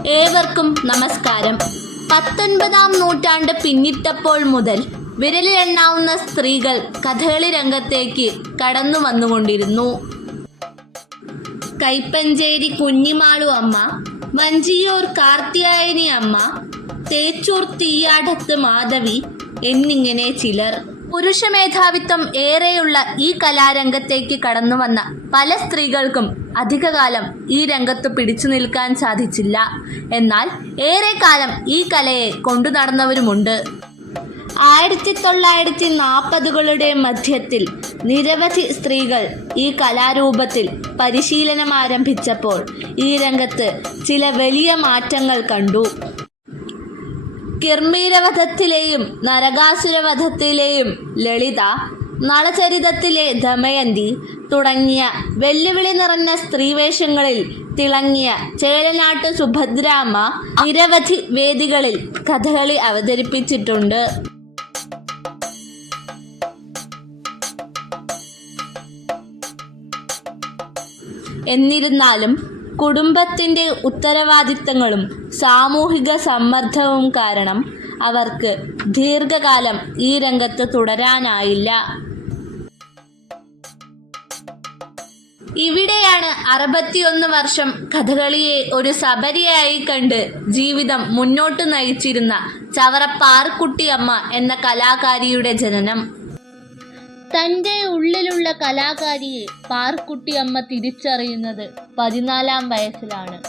ഏവർക്കും നമസ്കാരം. പത്തൊൻപതാം നൂറ്റാണ്ട് പിന്നിട്ടപ്പോൾ മുതൽ വിരലിലെണ്ണാവുന്ന സ്ത്രീകൾ കഥകളി രംഗത്തേക്ക് കടന്നു വന്നുകൊണ്ടിരുന്നു. കൈപ്പഞ്ചേരി കുഞ്ഞിമാളു അമ്മ വഞ്ചിയൂർ കാർത്തിയായനി അമ്മ തേച്ചൂർ തീയാടത്ത് മാധവി എന്നിങ്ങനെ ചിലർ. പുരുഷ മേധാവിത്വം ഏറെയുള്ള ഈ കലാരംഗത്തേക്ക് കടന്നു വന്ന പല സ്ത്രീകൾക്കും അധികകാലം ഈ രംഗത്ത് പിടിച്ചു നിൽക്കാൻ സാധിച്ചില്ല. എന്നാൽ ഏറെക്കാലം ഈ കലയെ കൊണ്ടു നടന്നവരുമുണ്ട്. ആയിരത്തി തൊള്ളായിരത്തി നാൽപ്പതുകളുടെ മധ്യത്തിൽ നിരവധി സ്ത്രീകൾ ഈ കലാരൂപത്തിൽ പരിശീലനം ആരംഭിച്ചപ്പോൾ ഈ രംഗത്ത് ചില വലിയ മാറ്റങ്ങൾ കണ്ടു. കിർമീരവധത്തിലെയും നരകാസുരവധത്തിലെയും ലളിത നളചരിതത്തിലെ ദമയന്തി തുടങ്ങിയ വെല്ലുവിളി നിറഞ്ഞ സ്ത്രീവേഷങ്ങളിൽ തിളങ്ങിയ ചേലനാട്ട് സുഭദ്രാമ്മ നിരവധി വേദികളിൽ കഥകളി അവതരിപ്പിച്ചിട്ടുണ്ട്. എന്നിരുന്നാലും കുടുംബത്തിന്റെ ഉത്തരവാദിത്തങ്ങളും സാമൂഹിക സമ്മർദ്ദവും കാരണം അവർക്ക് ദീർഘകാലം ഈ രംഗത്ത് തുടരാനായില്ല. ഇവിടെയാണ് അറുപത്തിയൊന്ന് വർഷം കഥകളിയെ ഒരു സബരിയായി കണ്ട് ജീവിതം മുന്നോട്ട് നയിച്ചിരുന്ന ചവറ പാർക്കുട്ടിയമ്മ എന്ന കലാകാരിയുടെ ജനനം. തന്റെ ഉള്ളിലുള്ള കലാകാരിയെ പാർക്കുട്ടിയമ്മ തിരിച്ചറിയുന്നത് പതിനാലാം വയസ്സിലാണ്.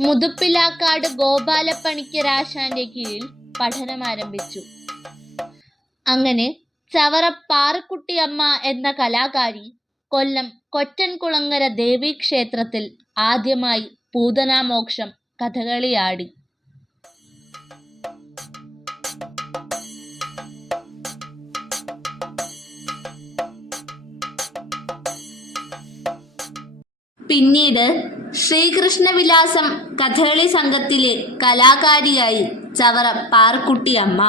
മുതുപ്പിലാക്കാട് ഗോപാലപ്പണിക്കരാശാന്റെ കീഴിൽ പഠനം ആരംഭിച്ചു. അങ്ങനെ ചവറ പാറക്കുട്ടിയമ്മ എന്ന കലാകാരി കൊല്ലം കൊറ്റൻകുളങ്ങര ദേവീക്ഷേത്രത്തിൽ ആദ്യമായി പൂതനാമോക്ഷം കഥകളിയാടി. പിന്നീട് ശ്രീകൃഷ്ണവിലാസം കഥകളി സംഘത്തിലെ കലാകാരിയായി ചവറ പാർക്കുട്ടിയമ്മ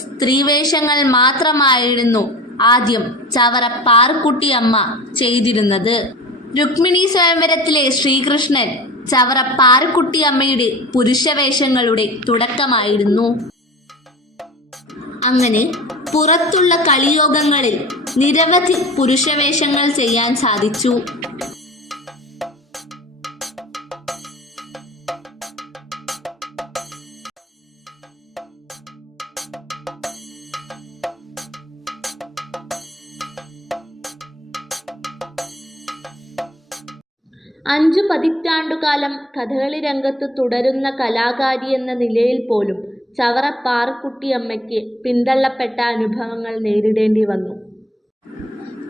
സ്ത്രീവേഷങ്ങൾ മാത്രമായിരുന്നു ആദ്യം ചവറ പാർക്കുട്ടിയമ്മ ചെയ്തിരുന്നത്. രുക്മിണി സ്വയംവരത്തിലെ ശ്രീകൃഷ്ണൻ ചവറ പാർക്കുട്ടിയമ്മയുടെ പുരുഷവേഷങ്ങളുടെ തുടക്കമായിരുന്നു. അങ്ങനെ പുറത്തുള്ള കളിയോഗങ്ങളിൽ നിരവധി പുരുഷവേഷങ്ങൾ ചെയ്യാൻ സാധിച്ചു. അഞ്ചു പതിറ്റാണ്ടുകാലം കഥകളി രംഗത്ത് തുടരുന്ന കലാകാരി എന്ന നിലയിൽ പോലും ചവറ പാറക്കുട്ടിയമ്മയ്ക്ക് പിന്തള്ളപ്പെട്ട അനുഭവങ്ങൾ നേരിടേണ്ടി വന്നു.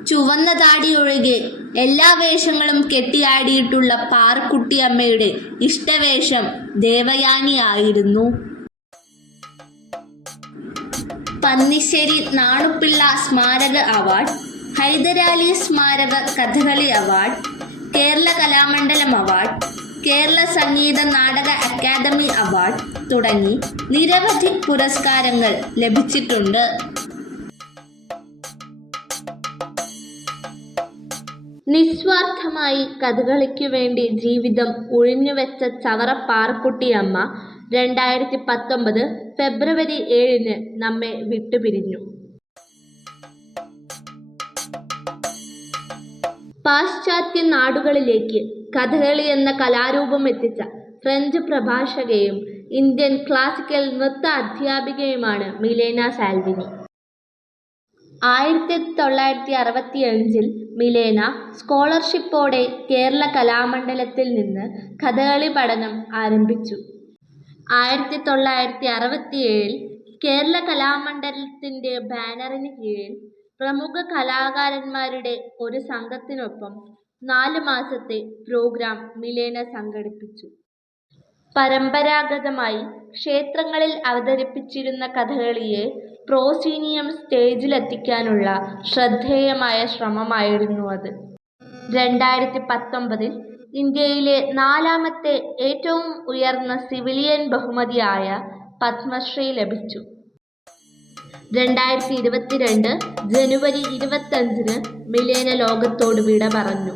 ചുവന്ന താടി ഒഴികെ എല്ലാ വേഷങ്ങളും കെട്ടിയാടിയിട്ടുള്ള പാറക്കുട്ടിയമ്മയുടെ ഇഷ്ടവേഷം ദേവയാനി ആയിരുന്നു. പന്നിശ്ശേരി നാണുപിള്ള സ്മാരക അവാർഡ് ഹൈദരാലി സ്മാരക Kathakali award Kerala Kalamandalam award Kerala Sangeetha Nataka academy award തുടങ്ങി നിരവധി പുരസ്കാരങ്ങൾ ലഭിച്ചിട്ടുണ്ട്. നിസ്വാർത്ഥമായി കഥകളിക്കു വേണ്ടി ജീവിതം ഉഴിഞ്ഞുവെച്ച ചവറ പാർക്കുട്ടിയമ്മ രണ്ടായിരത്തി പത്തൊമ്പത് ഫെബ്രുവരി ഏഴിന് നമ്മെ വിട്ടുപിരിഞ്ഞു. പാശ്ചാത്യ നാടുകളിലേക്ക് കഥകളി എന്ന കലാരൂപം എത്തിച്ച ഫ്രഞ്ച് പ്രഭാഷകയും ഇന്ത്യൻ ക്ലാസിക്കൽ നൃത്ത അധ്യാപികയുമാണ് മിലേന സാൽവിനി. ആയിരത്തി തൊള്ളായിരത്തി അറുപത്തി അഞ്ചിൽ മിലേന സ്കോളർഷിപ്പോടെ കേരള കലാമണ്ഡലത്തിൽ നിന്ന് കഥകളി പഠനം ആരംഭിച്ചു. ആയിരത്തി തൊള്ളായിരത്തി അറുപത്തിയേഴിൽ കേരള കലാമണ്ഡലത്തിന്റെ ബാനറിന് കീഴിൽ പ്രമുഖ കലാകാരന്മാരുടെ ഒരു സംഘത്തിനൊപ്പം നാല് മാസത്തെ പ്രോഗ്രാം മിലേന സംഘടിപ്പിച്ചു. പരമ്പരാഗതമായി ക്ഷേത്രങ്ങളിൽ അവതരിപ്പിച്ചിരുന്ന കഥകളിയെ പ്രോസീനിയം സ്റ്റേജിലെത്തിക്കാനുള്ള ശ്രദ്ധേയമായ ശ്രമമായിരുന്നു അത്. രണ്ടായിരത്തി പത്തൊമ്പതിൽ ഇന്ത്യയിലെ നാലാമത്തെ ഏറ്റവും ഉയർന്ന സിവിലിയൻ ബഹുമതിയായ പത്മശ്രീ ലഭിച്ചു. രണ്ടായിരത്തി ഇരുപത്തിരണ്ട് ജനുവരി ഇരുപത്തഞ്ചിന് മിലേന ലോകത്തോട് വിട പറഞ്ഞു.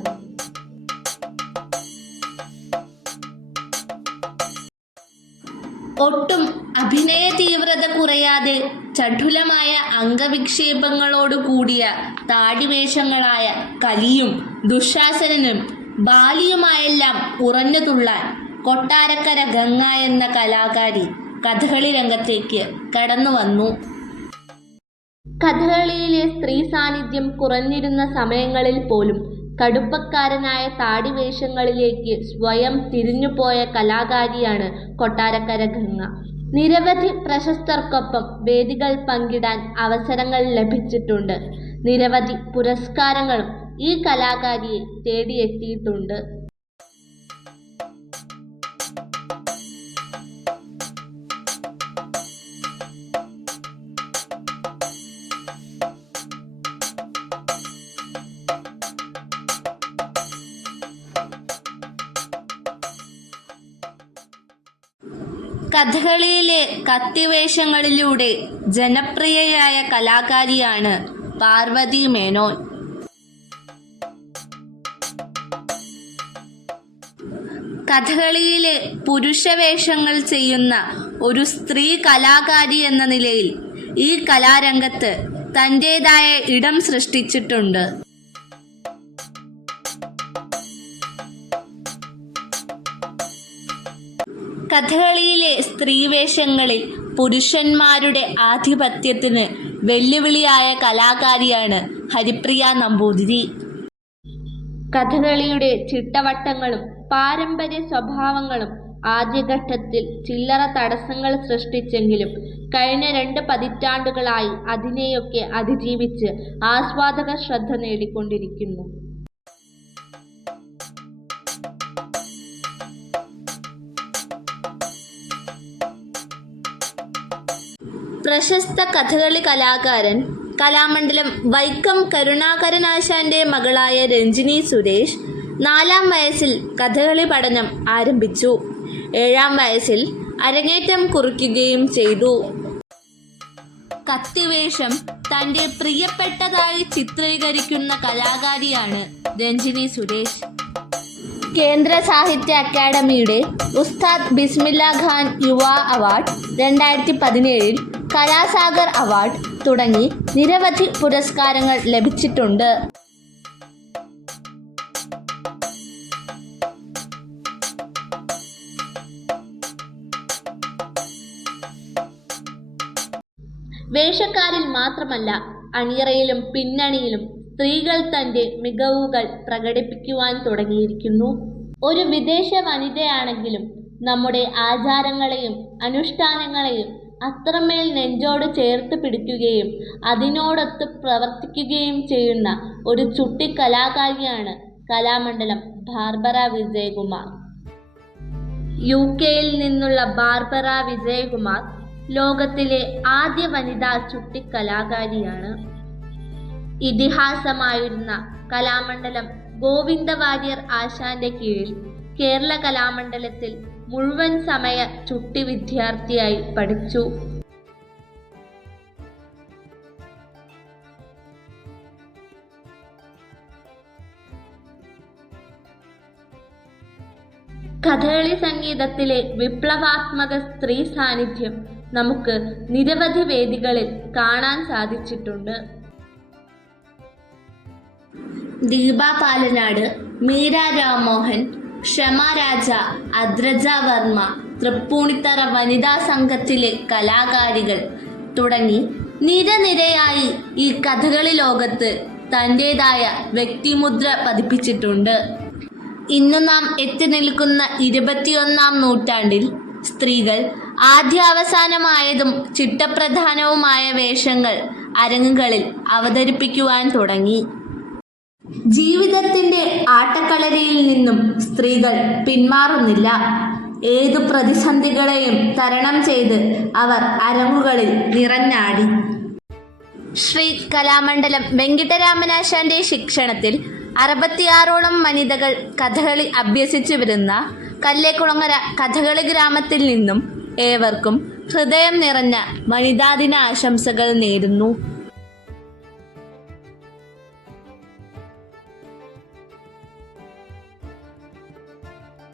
ഒട്ടും അഭിനയ തീവ്രത കുറയാതെ ചഠുലമായ അംഗവിക്ഷേപങ്ങളോടു കൂടിയ താടിവേഷങ്ങളായ കലിയും ദുശാസനനും ബാലിയുമായെല്ലാം ഉറഞ്ഞു തുള്ളാൻ കൊട്ടാരക്കര ഗംഗ എന്ന കലാകാരി കഥകളി രംഗത്തേക്ക് കടന്നു വന്നു കഥകളിയിലെ സ്ത്രീ സാന്നിധ്യം കുറഞ്ഞിരുന്ന സമയങ്ങളിൽ പോലും കടുപ്പക്കാരനായ താടിവേഷങ്ങളിലേക്ക് സ്വയം തിരിഞ്ഞുപോയ കലാകാരിയാണ് കൊട്ടാരക്കര ഗംഗ. നിരവധി പ്രശസ്തർക്കൊപ്പം വേദികൾ പങ്കിടാൻ അവസരങ്ങൾ ലഭിച്ചിട്ടുണ്ട്. നിരവധി പുരസ്കാരങ്ങളും ഈ കലാകാരിയെ തേടിയെത്തിയിട്ടുണ്ട്. കഥകളിയിലെ കത്തിവേഷങ്ങളിലൂടെ ജനപ്രിയയായ കലാകാരിയാണ് പാർവതി മേനോൻ. കഥകളിയിലെ പുരുഷവേഷങ്ങൾ ചെയ്യുന്ന ഒരു സ്ത്രീ കലാകാരി എന്ന നിലയിൽ ഈ കലാരംഗത്ത് തന്റേതായ ഇടം സൃഷ്ടിച്ചിട്ടുണ്ട്. കഥകളിയിലെ സ്ത്രീവേഷങ്ങളിൽ പുരുഷന്മാരുടെ ആധിപത്യത്തിന് വെല്ലുവിളിയായ കലാകാരിയാണ് ഹരിപ്രിയ നമ്പൂതിരി. കഥകളിയുടെ ചിട്ടവട്ടങ്ങളും പാരമ്പര്യ സ്വഭാവങ്ങളും ആദ്യഘട്ടത്തിൽ ചില്ലറ തടസ്സങ്ങൾ സൃഷ്ടിച്ചെങ്കിലും കഴിഞ്ഞ രണ്ട് പതിറ്റാണ്ടുകളായി അതിനെയൊക്കെ അതിജീവിച്ച് ആസ്വാദക ശ്രദ്ധ നേടിക്കൊണ്ടിരിക്കുന്നു. പ്രശസ്ത കഥകളി കലാകാരൻ കലാമണ്ഡലം വൈക്കം കരുണാകരനാശാന്റെ മകളായ രഞ്ജിനി സുരേഷ് നാലാം വയസ്സിൽ കഥകളി പഠനം ആരംഭിച്ചു. ഏഴാം വയസ്സിൽ അരങ്ങേറ്റം കുറിക്കുകയും ചെയ്തു. കത്തിവേഷം തന്റെ പ്രിയപ്പെട്ടതായി ചിത്രീകരിക്കുന്ന കലാകാരിയാണ് രഞ്ജിനി സുരേഷ്. കേന്ദ്ര സാഹിത്യ അക്കാദമിയുടെ ഉസ്താദ് ബിസ്മില്ല ഖാൻ യുവ അവാർഡ് രണ്ടായിരത്തി പതിനേഴിൽ കലാസാഗർ അവാർഡ് തുടങ്ങി നിരവധി പുരസ്കാരങ്ങൾ ലഭിച്ചിട്ടുണ്ട്. വേഷക്കാരിൽ മാത്രമല്ല അണിയറയിലും പിന്നണിയിലും സ്ത്രീകൾ തന്റെ മികവുകൾ പ്രകടിപ്പിക്കുവാൻ തുടങ്ങിയിരിക്കുന്നു. ഒരു വിദേശ വനിതയാണെങ്കിലും നമ്മുടെ ആചാരങ്ങളെയും അനുഷ്ഠാനങ്ങളെയും അത്രമേൽ നെഞ്ചോട് ചേർത്ത് പിടിക്കുകയും അതിനോടൊത്ത് പ്രവർത്തിക്കുകയും ചെയ്യുന്ന ഒരു ചുട്ടി കലാകാരിയാണ് കലാമണ്ഡലം ബാർബറ വിജയകുമാർ. യു കെയിൽ നിന്നുള്ള ബാർബറ വിജയകുമാർ ലോകത്തിലെ ആദ്യ വനിതാ ചുട്ടി കലാകാരിയാണ്. ഇതിഹാസമായിരുന്ന കലാമണ്ഡലം ഗോവിന്ദ വാര്യർ ആശാന്റെ കീഴിൽ. കേരള കലാമണ്ഡലത്തിൽ മുഴുവൻ സമയ ചുട്ടി വിദ്യാർത്ഥിയായി പഠിച്ചു. കഥകളി സംഗീതത്തിലെ വിപ്ലവാത്മക സ്ത്രീ സാന്നിധ്യം നമുക്ക് നിരവധി വേദികളിൽ കാണാൻ സാധിച്ചിട്ടുണ്ട്. ദീപ പാലനാട് മീര രാമോഹൻ ക്ഷമ രാജ അദ്രജ വർമ്മ തൃപ്പൂണിത്തറ വനിതാ സംഘത്തിലെ കലാകാരികൾ തുടങ്ങി നിരനിരയായി ഈ കഥകളി ലോകത്ത് തന്റെതായ വ്യക്തിമുദ്ര പതിപ്പിച്ചിട്ടുണ്ട്. ഇന്ന് നാം എത്തി നിൽക്കുന്ന ഇരുപത്തിയൊന്നാം നൂറ്റാണ്ടിൽ സ്ത്രീകൾ ആദ്യാവസാനമായതും ചിട്ടപ്രധാനവുമായ വേഷങ്ങൾ അരങ്ങുകളിൽ അവതരിപ്പിക്കുവാൻ തുടങ്ങി. ജീവിതത്തിന്റെ ആട്ടക്കളരിയിൽ നിന്നും സ്ത്രീകൾ പിന്മാറുന്നില്ല. ഏതു പ്രതിസന്ധികളെയും തരണം ചെയ്ത് അവർ അരങ്ങുകളിൽ നിറഞ്ഞാടി. ശ്രീ കലാമണ്ഡലം വെങ്കിട്ടരാമനാശാന്റെ ശിക്ഷണത്തിൽ അറുപത്തിയാറോളം വനിതകൾ കഥകളി അഭ്യസിച്ചു വരുന്ന കല്ലേക്കുളങ്ങര കഥകളി ഗ്രാമത്തിൽ നിന്നും ഏവർക്കും ഹൃദയം നിറഞ്ഞ വനിതാദിന ആശംസകൾ നേരുന്നു.